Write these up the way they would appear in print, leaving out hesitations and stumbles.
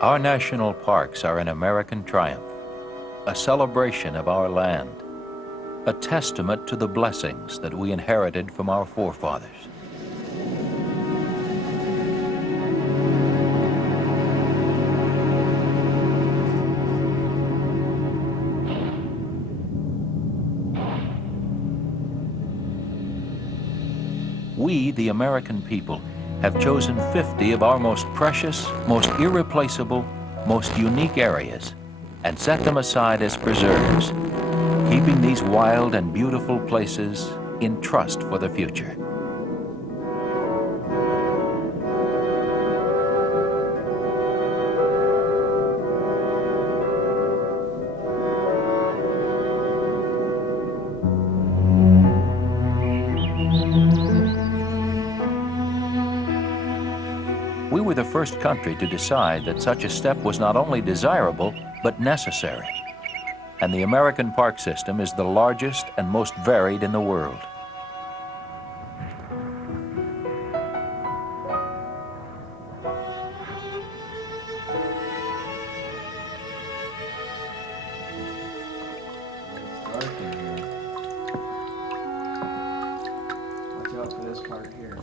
Our national parks are an American triumph, a celebration of our land, a testament to the blessings that we inherited from our forefathers. We, the American people, have chosen 50 of our most precious, most irreplaceable, most unique areas and set them aside as preserves, keeping these wild and beautiful places in trust for the future. We were the first country to decide that such a step was not only desirable, but necessary. And the American park system is the largest and most varied in the world. Dark in here. Watch out for this part here.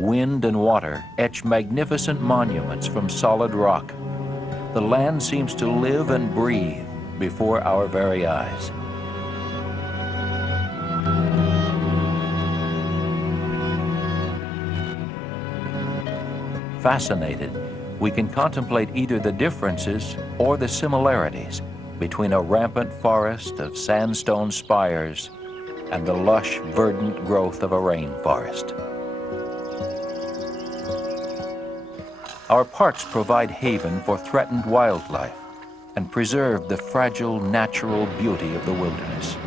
Wind and water etch magnificent monuments from solid rock. The land seems to live and breathe before our very eyes. Fascinated, we can contemplate either the differences or the similarities between a rampant forest of sandstone spires and the lush, verdant growth of a rainforest. Our parks provide haven for threatened wildlife and preserve the fragile natural beauty of the wilderness.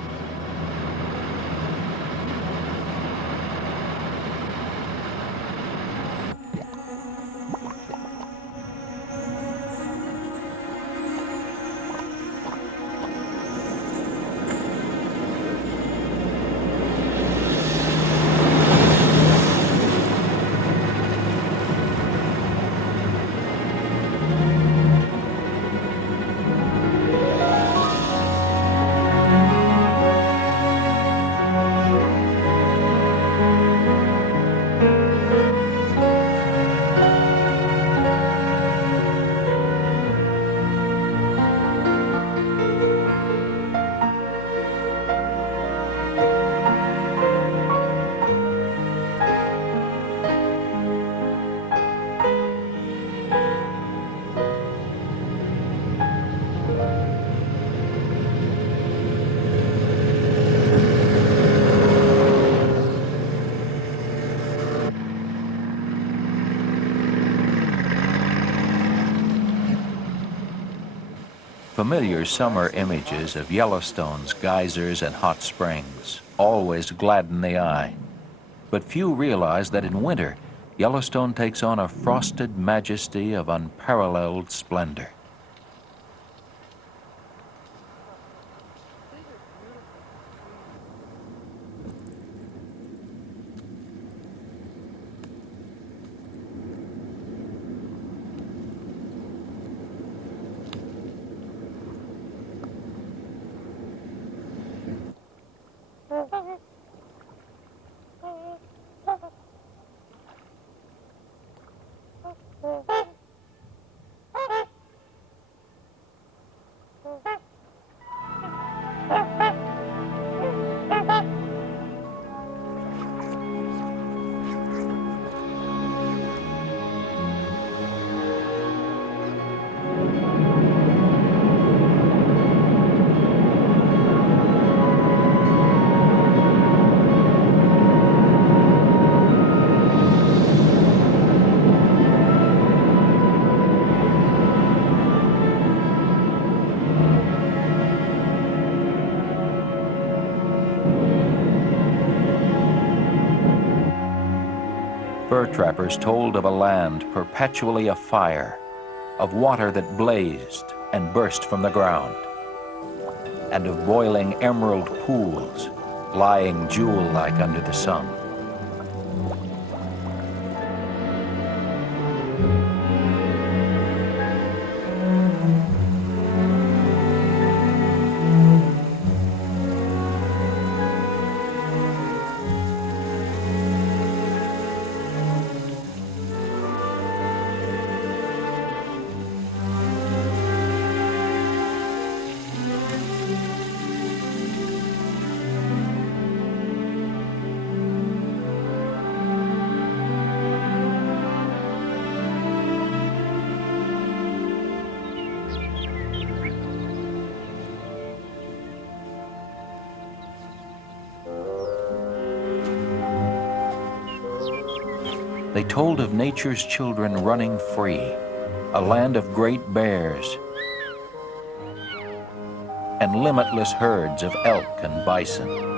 Familiar summer images of Yellowstone's geysers and hot springs always gladden the eye. But few realize that in winter, Yellowstone takes on a frosted majesty of unparalleled splendor. Fur trappers told of a land perpetually afire, of water that blazed and burst from the ground, and of boiling emerald pools lying jewel-like under the sun. They told of nature's children running free, a land of great bears, and limitless herds of elk and bison.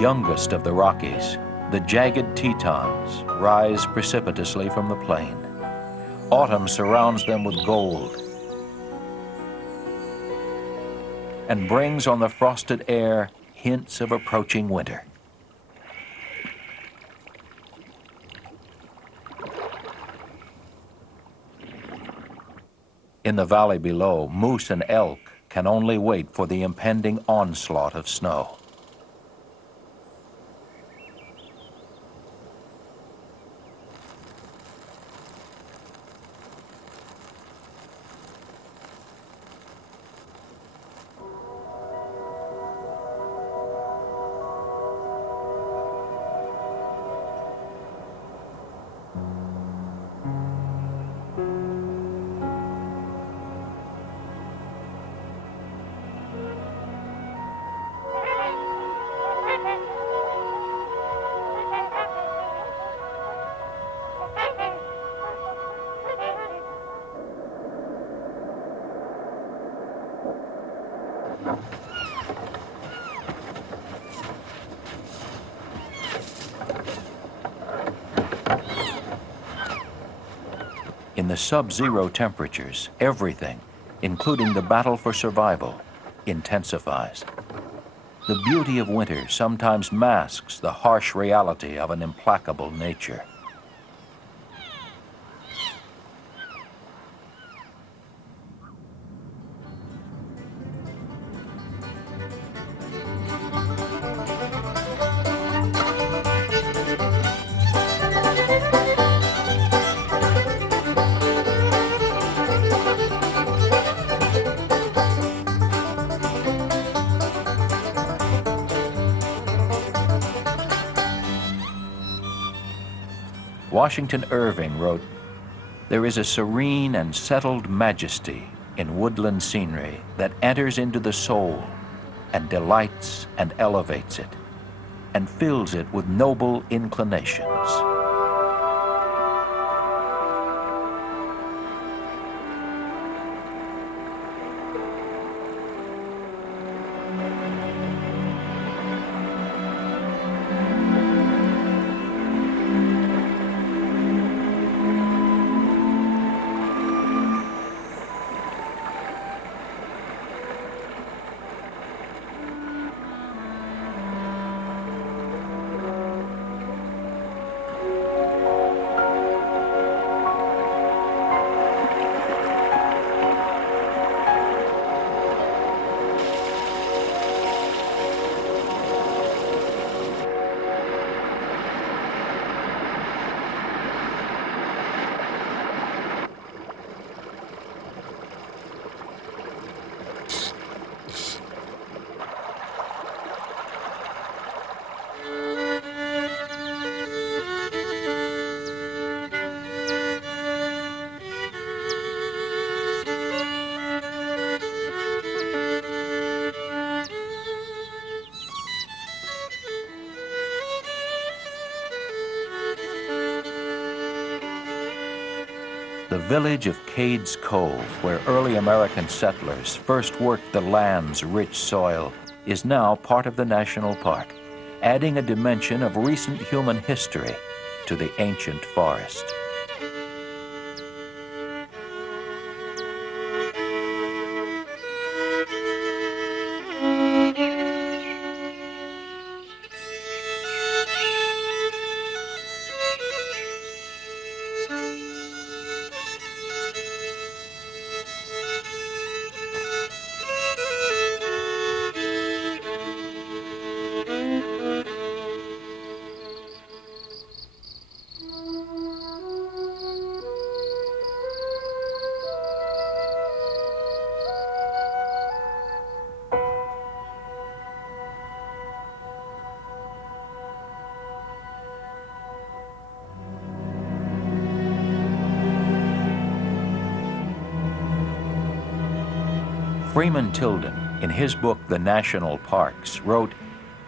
Youngest of the Rockies, the jagged Tetons rise precipitously from the plain. Autumn surrounds them with gold and brings on the frosted air hints of approaching winter. In the valley below, moose and elk can only wait for the impending onslaught of snow. In the sub-zero temperatures, everything, including the battle for survival, intensifies. The beauty of winter sometimes masks the harsh reality of an implacable nature. Washington Irving wrote, "There is a serene and settled majesty in woodland scenery that enters into the soul and delights and elevates it and fills it with noble inclinations." The village of Cades Cove, where early American settlers first worked the land's rich soil, is now part of the national park, adding a dimension of recent human history to the ancient forest. Freeman Tilden, in his book, The National Parks, wrote,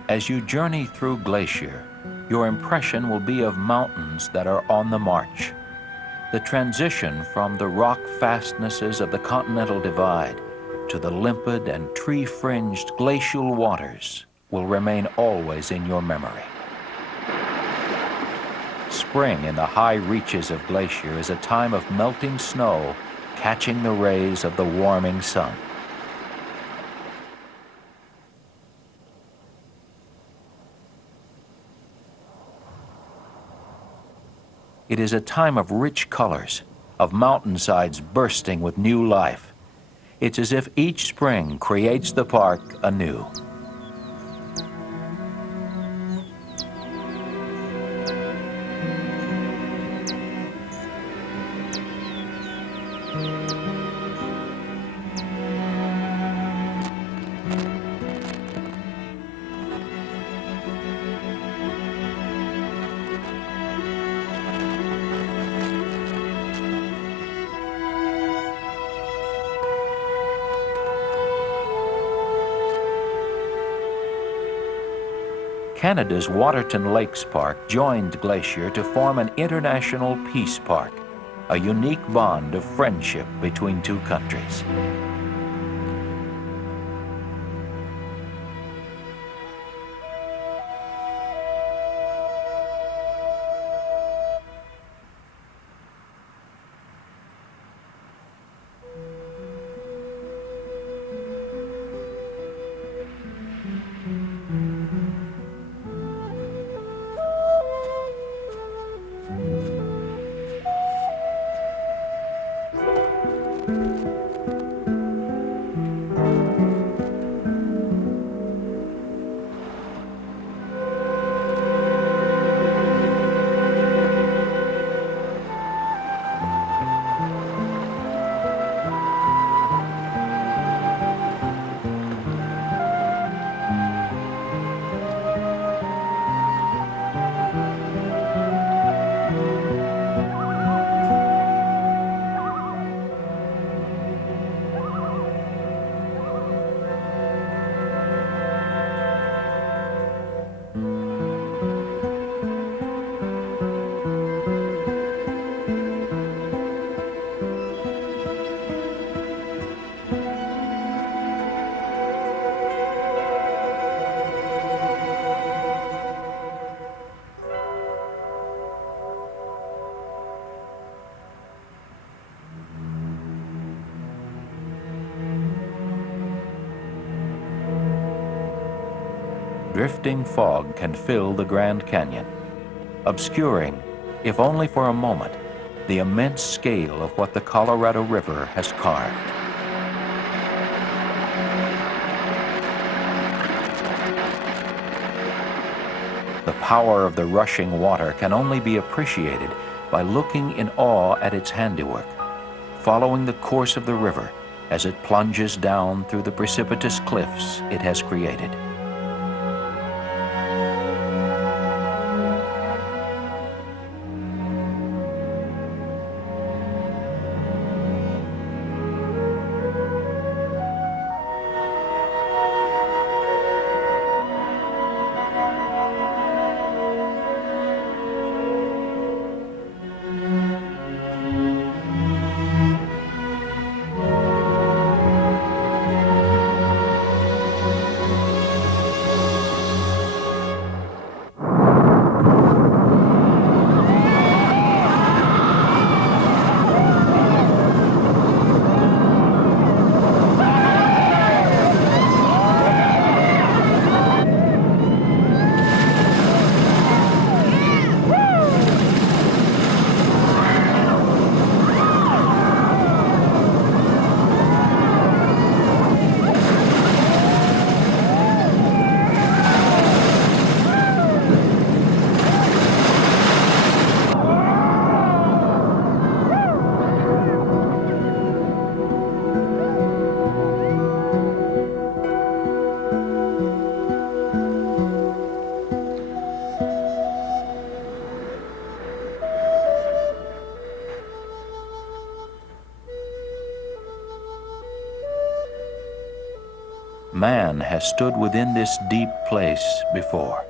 "As you journey through Glacier, your impression will be of mountains that are on the march. The transition from the rock fastnesses of the Continental Divide to the limpid and tree-fringed glacial waters will remain always in your memory." Spring in the high reaches of Glacier is a time of melting snow catching the rays of the warming sun. It is a time of rich colors, of mountainsides bursting with new life. It's as if each spring creates the park anew. Canada's Waterton Lakes Park joined Glacier to form an international peace park, a unique bond of friendship between two countries. Drifting fog can fill the Grand Canyon, obscuring, if only for a moment, the immense scale of what the Colorado River has carved. The power of the rushing water can only be appreciated by looking in awe at its handiwork, following the course of the river as it plunges down through the precipitous cliffs it has created. Man has stood within this deep place before,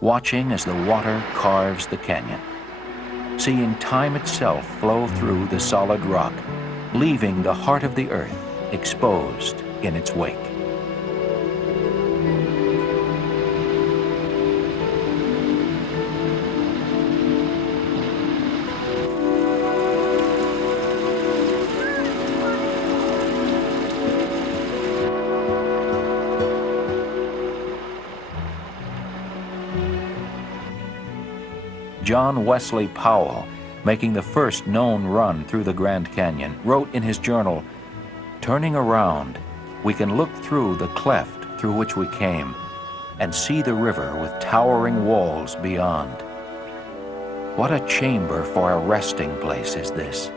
watching as the water carves the canyon, seeing time itself flow through the solid rock, leaving the heart of the earth exposed in its wake. John Wesley Powell, making the first known run through the Grand Canyon, wrote in his journal, "Turning around, we can look through the cleft through which we came and see the river with towering walls beyond. What a chamber for a resting place is this."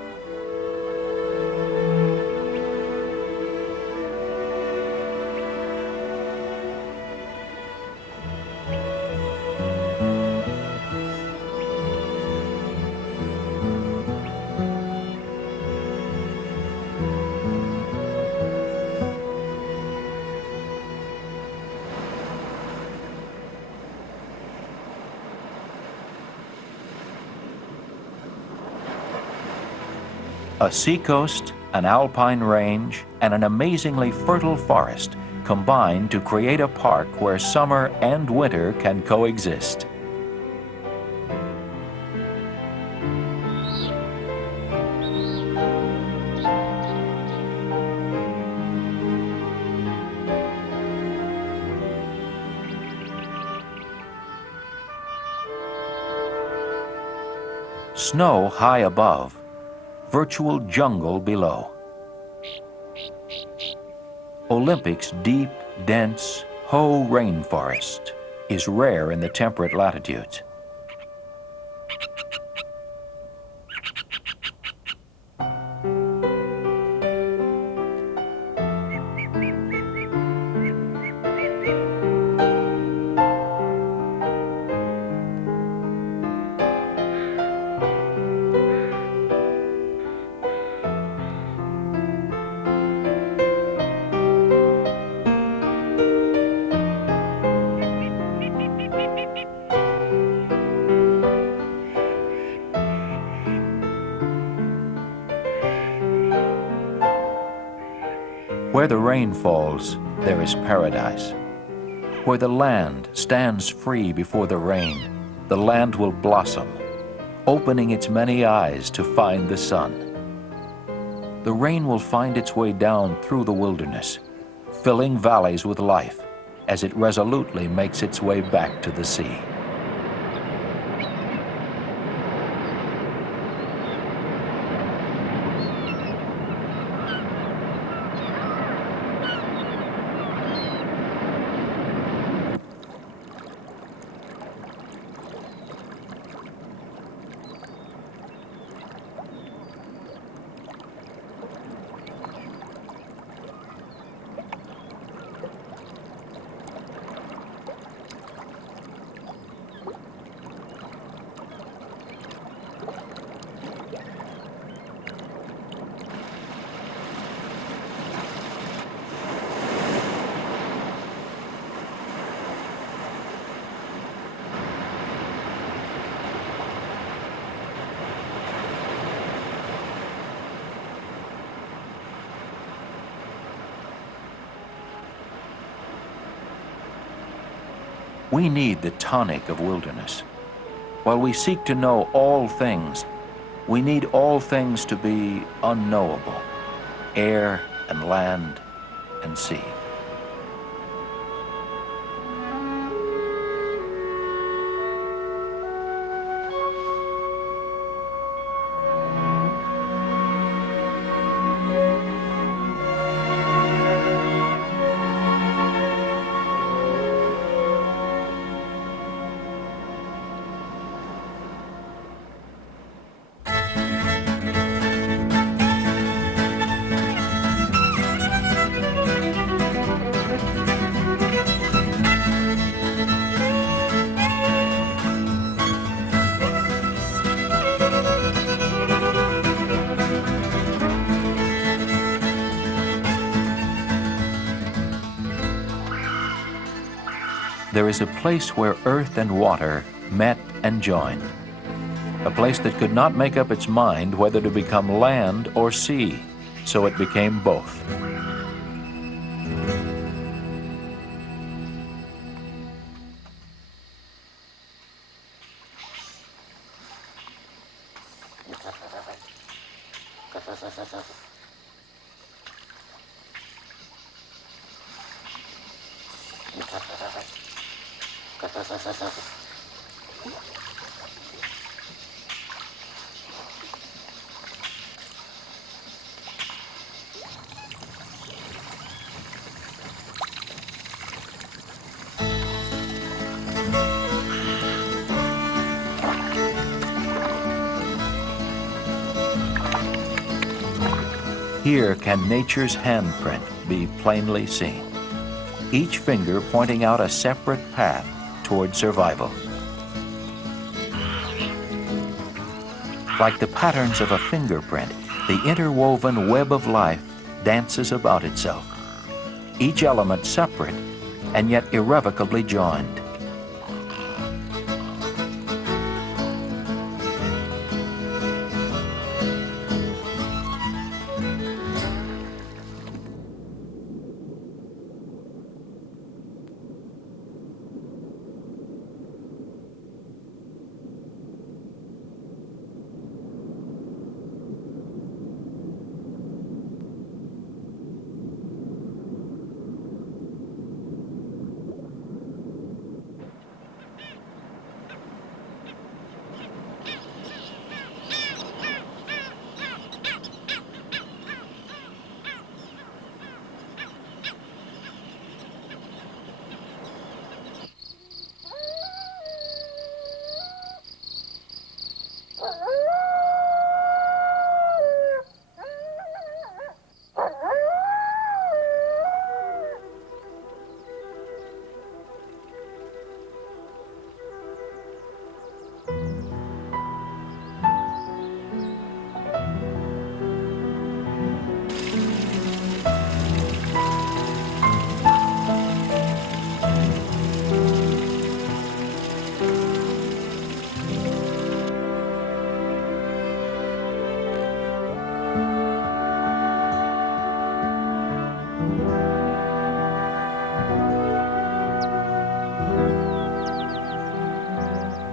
A seacoast, an alpine range, and an amazingly fertile forest combine to create a park where summer and winter can coexist. Snow high above, virtual jungle below. Olympic's deep, dense Hoh rainforest is rare in the temperate latitudes. Where the rain falls, there is paradise. Where the land stands free before the rain, the land will blossom, opening its many eyes to find the sun. The rain will find its way down through the wilderness, filling valleys with life as it resolutely makes its way back to the sea. We need the tonic of wilderness. While we seek to know all things, we need all things to be unknowable, air and land and sea. there is a place where earth and water met and joined. A place that could not make up its mind whether to become land or sea, so it became both. Here can nature's handprint be plainly seen, each finger pointing out a separate path toward survival. Like the patterns of a fingerprint, the interwoven web of life dances about itself, each element separate and yet irrevocably joined.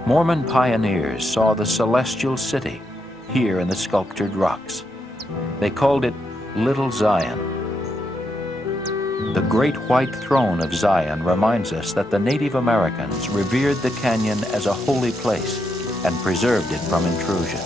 Mormon pioneers saw the celestial city here in the sculptured rocks. They called it Little Zion. The great white throne of Zion reminds us that the Native Americans revered the canyon as a holy place and preserved it from intrusion.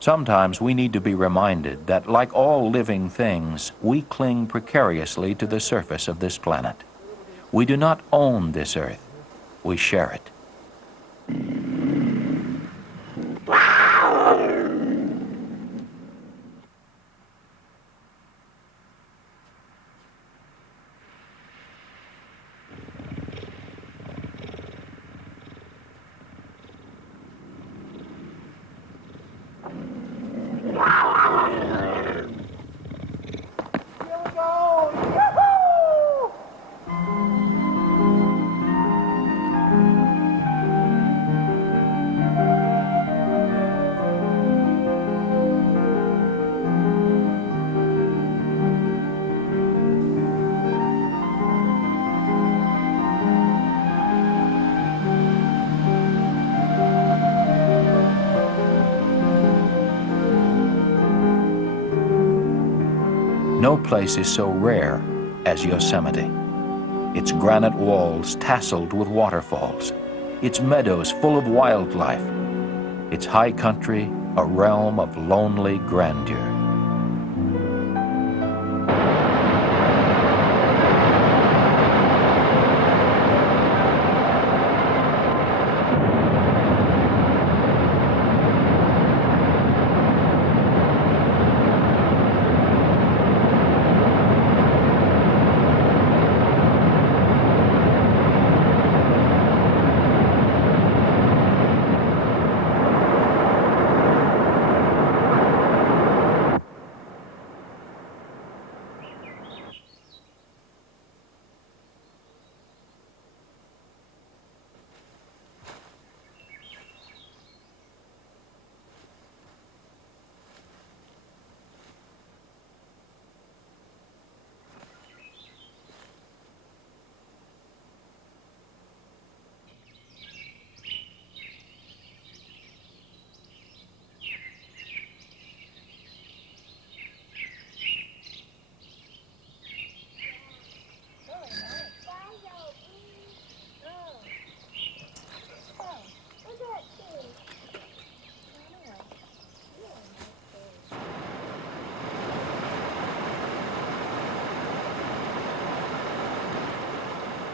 Sometimes we need to be reminded that, like all living things, we cling precariously to the surface of this planet. We do not own this earth, we share it. No place is so rare as Yosemite. Its granite walls tasseled with waterfalls, its meadows full of wildlife, its high country a realm of lonely grandeur.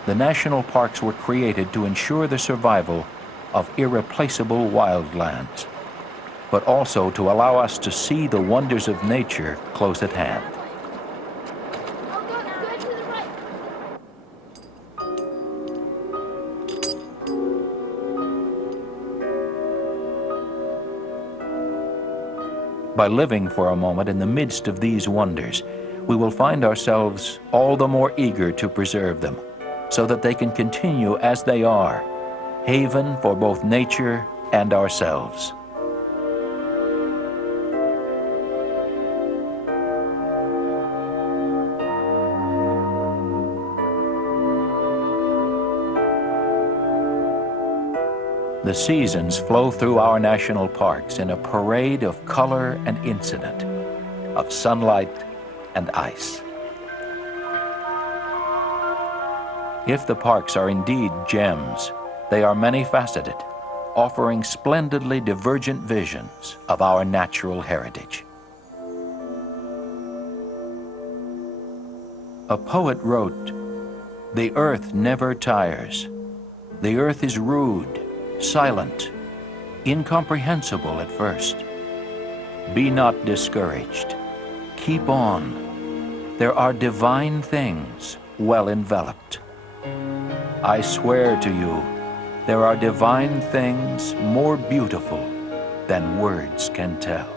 The national parks were created to ensure the survival of irreplaceable wildlands, but also to allow us to see the wonders of nature close at hand. By living for a moment in the midst of these wonders, we will find ourselves all the more eager to preserve them, so that they can continue as they are, haven for both nature and ourselves. The seasons flow through our national parks in a parade of color and incident, of sunlight and ice. If the parks are indeed gems, they are many-faceted, offering splendidly divergent visions of our natural heritage. A poet wrote, "The earth never tires. The earth is rude, silent, incomprehensible at first. Be not discouraged. Keep on. There are divine things well enveloped. I swear to you, there are divine things more beautiful than words can tell."